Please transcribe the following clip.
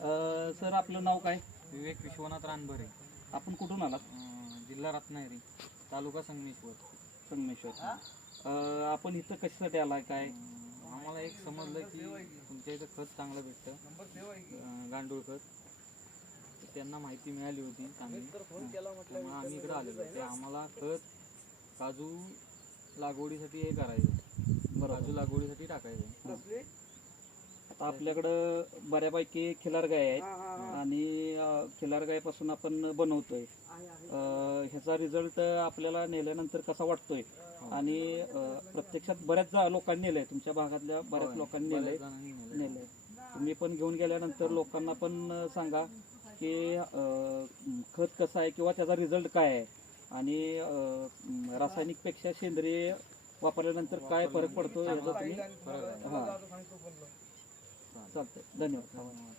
Sir आपलं नाव काय? विवेक विश्वनाथ रानभरे, आपण कुठून आलात? जिल्हा रत्नागिरी, तालुका संगमेश्वर. संगमेश्वर. आपण इथं कशासाठी आलाय काय? आम्हाला एक समजलं की तुमच्या इथं खत चांगलं भेटतं, गांडूळ खत. त्यांना माहिती मिळाली होती चांगली, त्यामुळे आम्ही इकडं आलेलो. ते आम्हाला खत काजू लागवडीसाठी हे करायचं, काजू लागवडीसाठी टाकायचं. आता आपल्याकडं बऱ्यापैकी खिलार गाय आहेत आणि खिलार गायपासून आपण बनवतोय. ह्याचा रिझल्ट आपल्याला नेल्यानंतर कसा वाटतोय? आणि प्रत्यक्षात बऱ्याच लोकांनी नेलंय, तुमच्या भागातल्या बऱ्याच लोकांनी नेलंय. तुम्ही पण घेऊन गेल्यानंतर लोकांना पण सांगा की खत कसं आहे किंवा त्याचा रिझल्ट काय आहे आणि रासायनिकपेक्षा सेंद्रिय वापरल्यानंतर काय फरक पडतो याचा तुम्ही हां चालतंय. धन्यवाद.